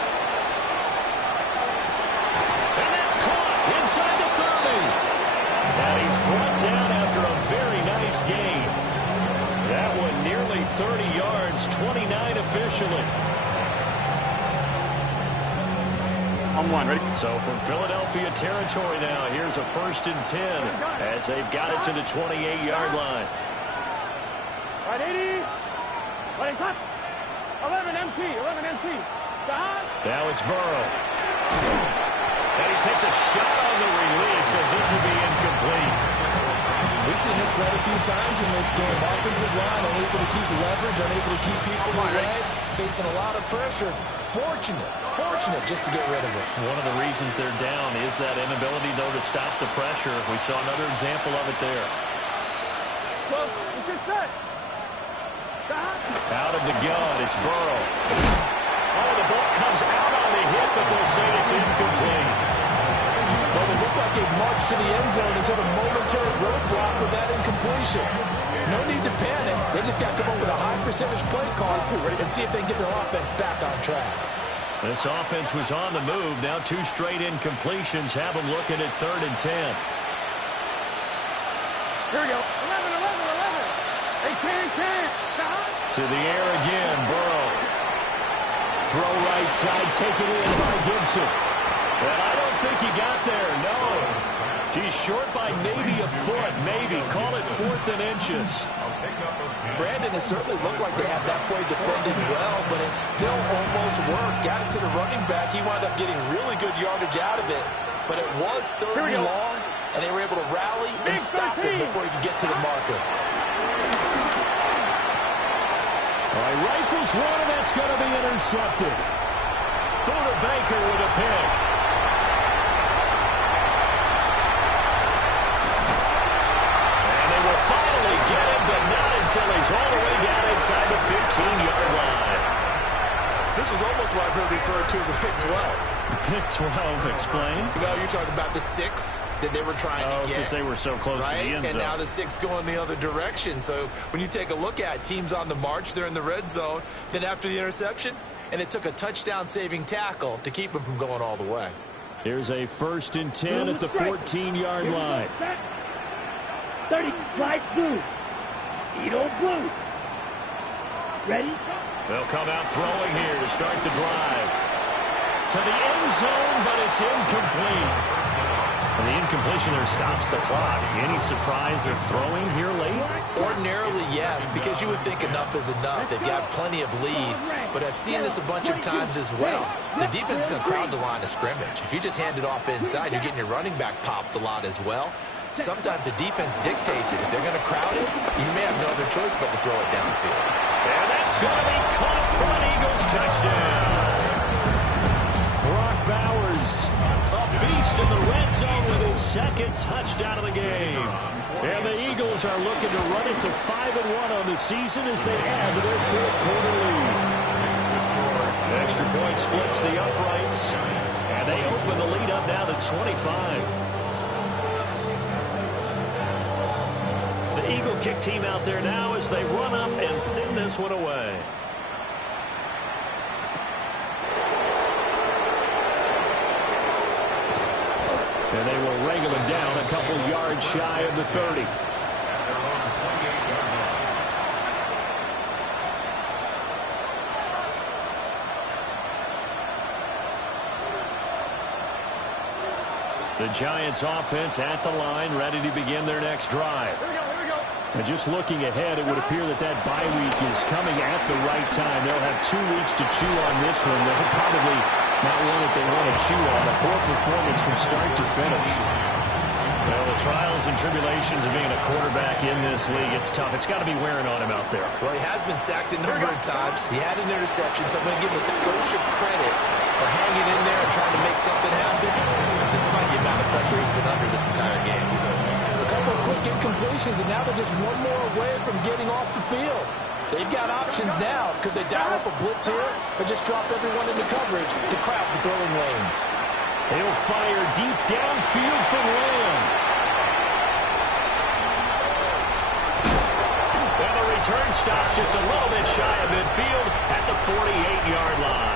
And that's caught inside the 30. And he's brought down after a very nice gain. That one nearly 30 yards, 29 officially. On 1, ready? So from Philadelphia territory now, here's a 1st and 10 as they've got it to the 28-yard line. Right, 80. Right, hot. 11 MT. Stop. Now it's Burrow. And he takes a shot on the release as this will be incomplete. We've seen this quite a few times in this game. Offensive line unable to keep leverage, unable to keep people away, facing a lot of pressure. Fortunate just to get rid of it. One of the reasons they're down is that inability, though, to stop the pressure. We saw another example of it there. Well, it's just set. Stop. Out of the gun, it's Burrow. Oh, the ball comes out on the hit, but they'll say it's incomplete. Well, it looked like they've marched to the end zone has hit a momentary roadblock with that incompletion. No need to panic. They just got to come up with a high percentage play call and see if they can get their offense back on track. This offense was on the move. Now 2 straight incompletions have them looking at 3rd and 10. Here we go. 11. They can't. Stop. To the air again, Burrow. Throw right side, taken in by Gibson. And I don't think he got there, no. He's short by maybe a foot, maybe. Call it 4th and inches. Brandon, it certainly looked like they had that play defended well, but it still almost worked. Got it to the running back. He wound up getting really good yardage out of it, but it was 30 long, and they were able to rally and stop him before he could get to the marker. All right, rifles one, and that's going to be intercepted. Buda Baker with a pick. And they will finally get him, but not until he's all the way down inside the 15-yard line. This is almost what I've heard referred to as a pick 12. Pick 12, explain. Well, you're talking about the 6 that they were trying to get. Because they were so close to the end zone. And now the 6 going the other direction. So when you take a look at teams on the march, they're in the red zone. Then after the interception, and it took a touchdown-saving tackle to keep them from going all the way. Here's a 1st and 10 at the 14-yard line. 30, slide blue. Edo blue. Ready? They'll come out throwing here to start the drive. To the end zone, but it's incomplete. And the incompletion there stops the clock. Any surprise they're throwing here late? Ordinarily, yes, because you would think enough is enough. They've got plenty of lead, but I've seen this a bunch of times as well. The defense is going to crowd the line of scrimmage. If you just hand it off inside, you're getting your running back popped a lot as well. Sometimes the defense dictates it. If they're going to crowd it, you may have no other choice but to throw it downfield. And that's going to be caught for an Eagles touchdown. Brock Bowers, a beast in the red zone with his 2nd touchdown of the game. And the Eagles are looking to run it to 5-1 on the season as they add to their 4th quarter lead. The extra point splits the uprights, and they open the lead up now to 25. The Eagle kick team out there now as they run up and send this one away. And they will wrangle it down a couple yards shy of the 30. The Giants offense at the line, ready to begin their next drive. And just looking ahead, it would appear that that bye week is coming at the right time. They'll have 2 weeks to chew on this one. They'll probably not one that they want to chew on. A poor performance from start to finish. Well, the trials and tribulations of being a quarterback in this league, it's tough. It's got to be wearing on him out there. Well, he has been sacked a number of times. He had an interception, so I'm going to give him a skosh of credit for hanging in there and trying to make something happen, despite the amount of pressure he's been under this entire game. A couple of quick incompletions, and now they're just one more away from getting off the field. They've got options now. Could they dial up a blitz here or just drop everyone into coverage to crowd the throwing lanes? He'll fire deep downfield from Lamb. And the return stops just a little bit shy of midfield at the 48-yard line.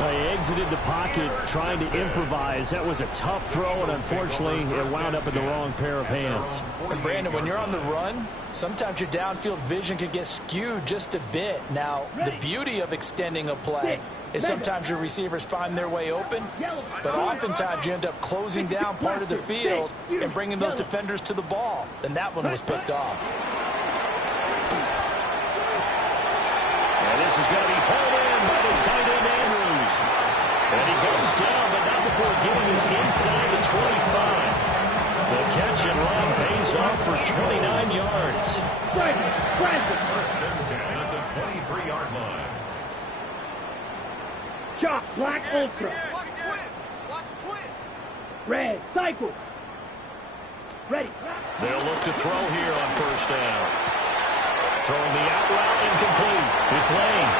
They exited the pocket trying to improvise. That was a tough throw, and unfortunately, it wound up in the wrong pair of hands. And Brandon, when you're on the run, sometimes your downfield vision can get skewed just a bit. Now, the beauty of extending a play is sometimes your receivers find their way open, but oftentimes you end up closing down part of the field and bringing those defenders to the ball. And that one was picked off. And this is going to be hauled in by the tight end, Andrews. And he goes down, but not before getting us inside the 25. The catch and run pays off for 29 yards. First and 10 at the 23-yard line. Chop, black ultra. Watch twins. Red, cycle. Ready. They'll look to throw here on 1st down. Throwing the out route incomplete. It's Lane.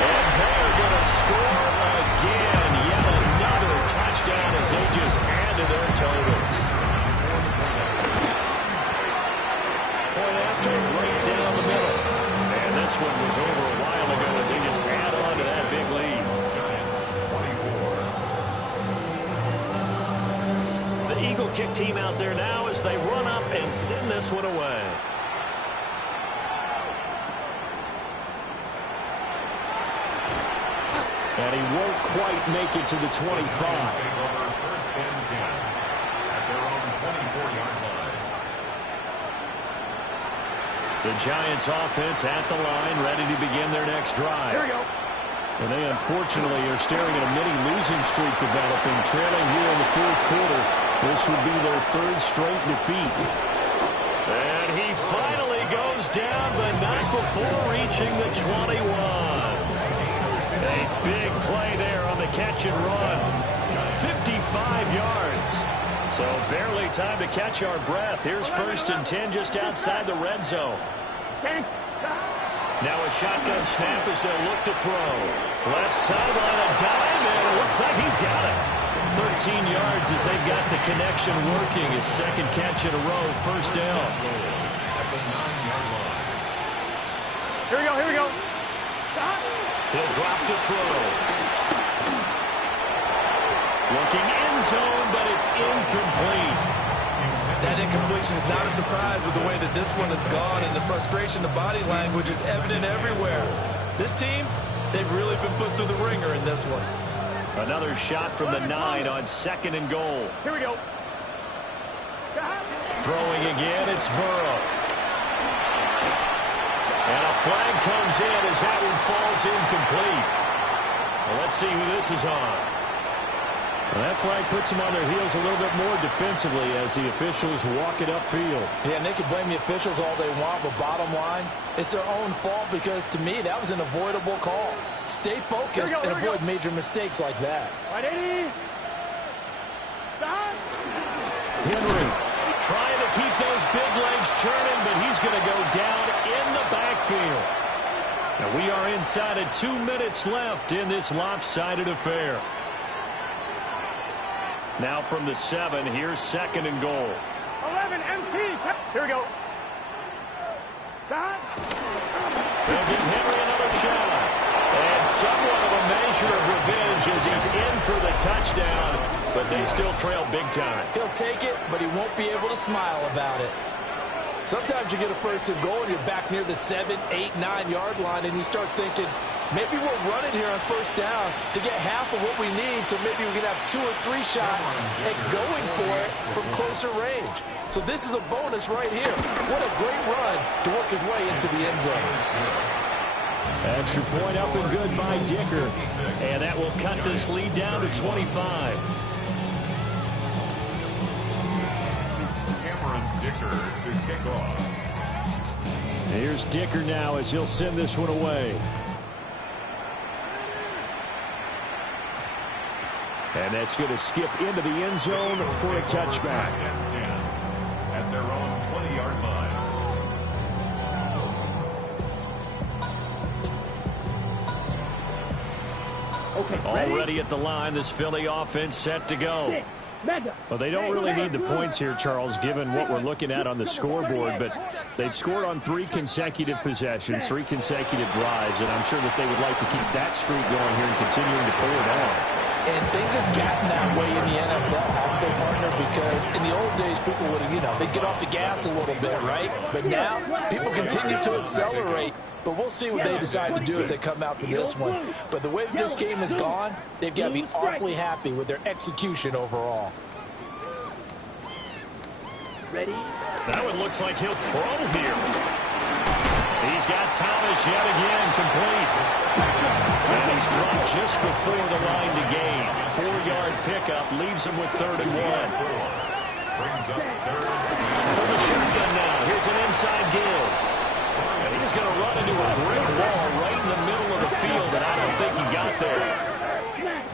And they're going to score again. Yet another touchdown as they just add to their totals. Point after, right down the middle. And this one was over a while ago as they just add on to that big lead. Giants 24. The Eagle kick team out there now as they run up and send this one away. And he won't quite make it to the 25. First and 10 at their own 24-yard line. The Giants offense at the line, ready to begin their next drive. Here we go. And they unfortunately are staring at a mini losing streak developing, trailing here in the 4th quarter. This would be their 3rd straight defeat. And he finally goes down, but not before reaching the 21. A big play there on the catch and run. 55 yards. So barely time to catch our breath. Here's 1st and 10 just outside the red zone. Now a shotgun snap as they'll look to throw. Left sideline, a dive, and it looks like he's got it. 13 yards as they've got the connection working. His second catch in a row, first down. At the 9-yard line. Here we go. He'll drop to throw. Looking end zone, but it's incomplete. That incompletion is not a surprise with the way that this one has gone, and the frustration, the body language is evident everywhere. This team, they've really been put through the ringer in this one. Another shot from the 9 on 2nd and goal. Here we go. Throwing again, it's Burrow. And a flag comes in as that one falls incomplete. Well, let's see who this is on. Well, that flag puts them on their heels a little bit more defensively as the officials walk it upfield. Yeah, and they can blame the officials all they want, but bottom line, it's their own fault because, to me, that was an avoidable call. Stay focused and avoid major mistakes like that. Ready? Stop. Henry trying to keep those big legs churning, but he's going to go down in the backfield. And we are inside of 2 minutes left in this lopsided affair. Now from the 7, here's 2nd and goal. 11, MT. Here we go. Stop. They'll give Henry another shot. And somewhat of a measure of revenge as he's in for the touchdown, but they still trail big time. He'll take it, but he won't be able to smile about it. Sometimes you get a 1st and goal and you're back near the 7, 8, 9-yard line, and you start thinking, maybe we'll run it here on 1st down to get half of what we need, so maybe we can have 2 or 3 shots at going for it from closer range. So this is a bonus right here. What a great run to work his way into the end zone. Extra point up and good by Dicker. And that will cut this lead down to 25. Dicker to kick off. Here's Dicker now as he'll send this one away. And that's going to skip into the end zone for a touchback. At their own 20-yard line. Already at the line, this Philly offense set to go. Well, they don't really need the points here, Charles, given what we're looking at on the scoreboard, but they've scored on 3 consecutive possessions, 3 consecutive drives, and I'm sure that they would like to keep that streak going here and continuing to pull it off. And things have gotten that way in the NFL, haven't they, partner? Because in the old days, people would, they'd get off the gas a little bit, right? But now, people continue to accelerate. But we'll see what they decide to do as they come out for this one. But the way that this game has gone, they've got to be awfully happy with their execution overall. Ready? That one looks like he'll throw here. He's got Thomas yet again complete. And he's dropped just before the line to gain. 4-yard pickup leaves him with 3rd and 1. Brings up 3rd. From the shotgun now, here's an inside give. And he's going to run into a brick wall right in the middle of the field, and I don't think he got there.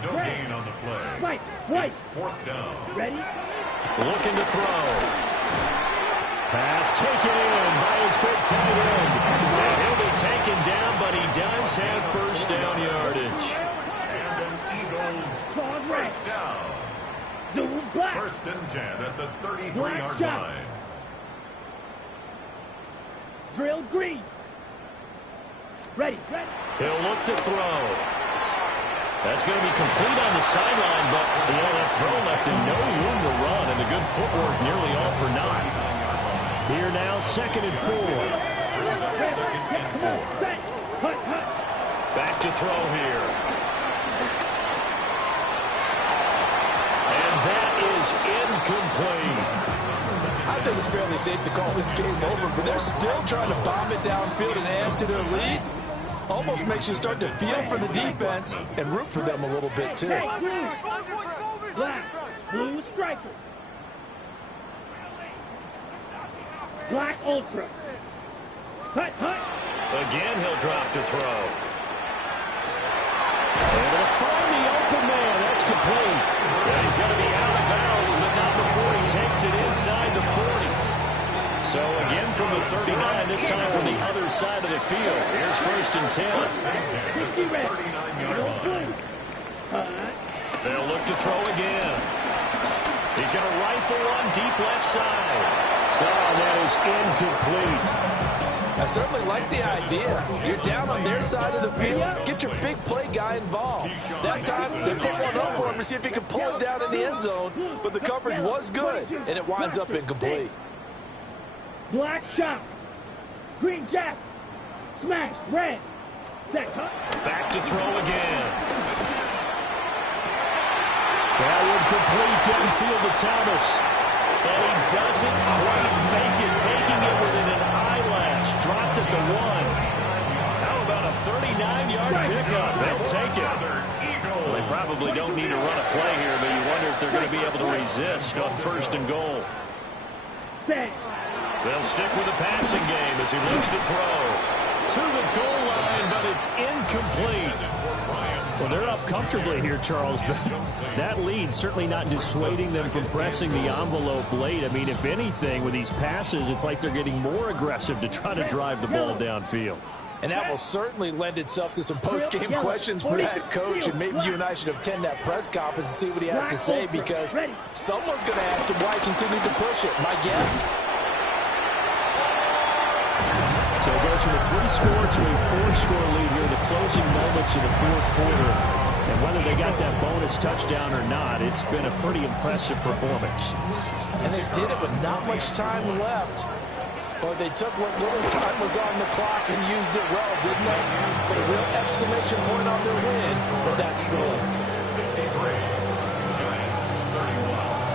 No gain on the play. It's 4th down. Ready? Looking to throw. Pass taken in by his big tight end. And he'll be taken down, but he does have 1st down yardage. And an Eagles 1st down. 1st and 10 at the 33-yard line. Drill green. Ready. He'll look to throw. That's going to be complete on the sideline, but that throw left him no room to run, and the good footwork nearly all for naught. Here now, 2nd and 4. Back to throw here. And that is incomplete. I think it's fairly safe to call this game over, but they're still trying to bomb it downfield and add to their lead. Almost makes you start to feel for the defense and root for them a little bit, too. Black, blue striker. Black ultra. Hut. Again, he'll drop to throw. Able to find the open man. That's complete. And he's going to be out of bounds, but not before he takes it inside the 40. So again from the 39, this time from the other side of the field. Here's 1st and 10. They'll look to throw again. He's going to rifle one deep left side. Oh, that is incomplete. I certainly like the idea. You're down on their side of the field. Get your big play guy involved. That time, they put one up for him to see if he could pull it down in the end zone, but the coverage was good, and it winds up incomplete. Black shot. Green jack. Smash. Red. Set. Cut. Back to throw again. That would complete downfield to Thomas. And he doesn't quite make it, taking it within an eyelash. Dropped at the 1. How about a 39-yard pickup? They'll take it. Well, they probably don't need to run a play here, but you wonder if they're going to be able to resist on 1st and goal. They'll stick with the passing game as he looks to throw. To the goal line, but it's incomplete. Well, they're up comfortably here, Charles, but that lead certainly not dissuading them from pressing the envelope late. I mean, if anything, with these passes, it's like they're getting more aggressive to try to drive the ball downfield. And that will certainly lend itself to some post-game questions for that coach, and maybe you and I should attend that press conference and see what he has to say, because someone's going to ask him why he continued to push it. My guess? So it goes from a 3-score to a 4-score lead here in the closing moments of the 4th quarter. And whether they got that bonus touchdown or not, it's been a pretty impressive performance. And they did it with not much time left. Or they took what little time was on the clock and used it well, didn't they? Put a real exclamation point on their win with that score. 63. Giants 31.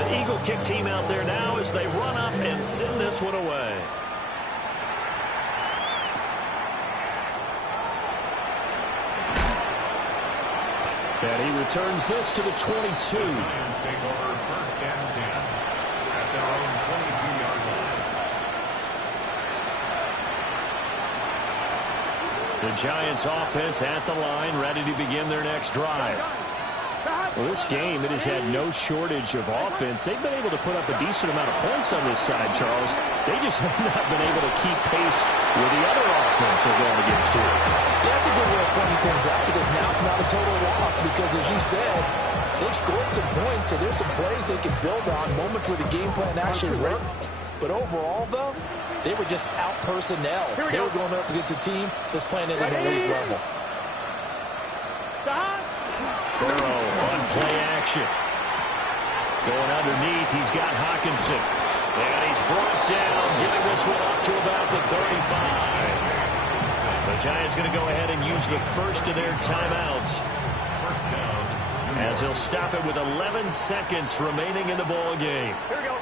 The Eagle kick team out there now as they run up and send this one away. And he returns this to the 22. Giants take over 1st and 10 at their own 22-yard line. The Giants offense at the line, ready to begin their next drive. Well, this game, it has had no shortage of offense. They've been able to put up a decent amount of points on this side, Charles. They just have not been able to keep pace with the other offense they're going against here. Yeah, that's a good way of pointing things out, because now it's not a total loss, because as you said, they've scored some points, so there's some plays they can build on, moments where the game plan actually worked. But overall, though, they were just out personnel. They were going up against a team that's playing at an elite level. Burrow on play action. Going underneath, he's got Hawkinson. And he's brought down, getting this one up to about the 35. The Giants going to go ahead and use the first of their timeouts, as he'll stop it with 11 seconds remaining in the ball game. Here we go.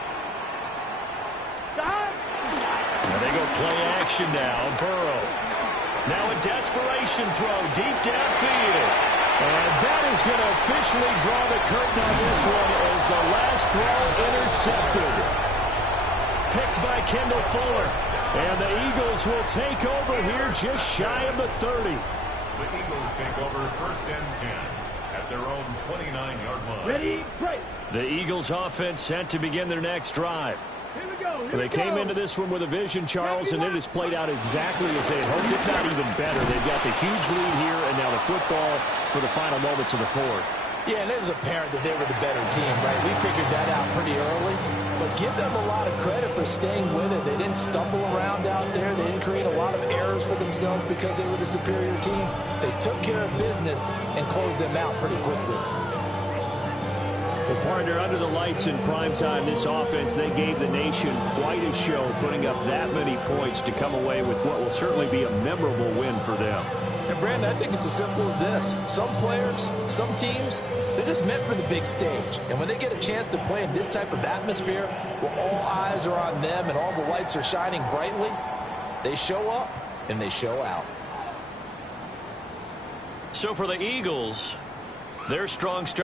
And they go play action now. Burrow. Now a desperation throw deep downfield. And that is going to officially draw the curtain on this one as the last throw intercepted. Picked by Kendall Fuller. And the Eagles will take over here just shy of the 30. The Eagles take over 1st and 10 at their own 29-yard line. Ready, break. The Eagles offense set to begin their next drive. Here we go. They came into this one with a vision, Charles, and it has played out exactly as they had hoped, if not even better. They've got the huge lead here, and now the football for the final moments of the 4th. Yeah, and it was apparent that they were the better team, right? We figured that out pretty early. But give them a lot of credit for staying with it. They didn't stumble around out there. They didn't create a lot of errors for themselves because they were the superior team. They took care of business and closed them out pretty quickly. Well, partner, under the lights in primetime, this offense, they gave the nation quite a show, putting up that many points to come away with what will certainly be a memorable win for them. And, Brandon, I think it's as simple as this. Some players, some teams, they're just meant for the big stage. And when they get a chance to play in this type of atmosphere where all eyes are on them and all the lights are shining brightly, they show up and they show out. So for the Eagles, their strong start.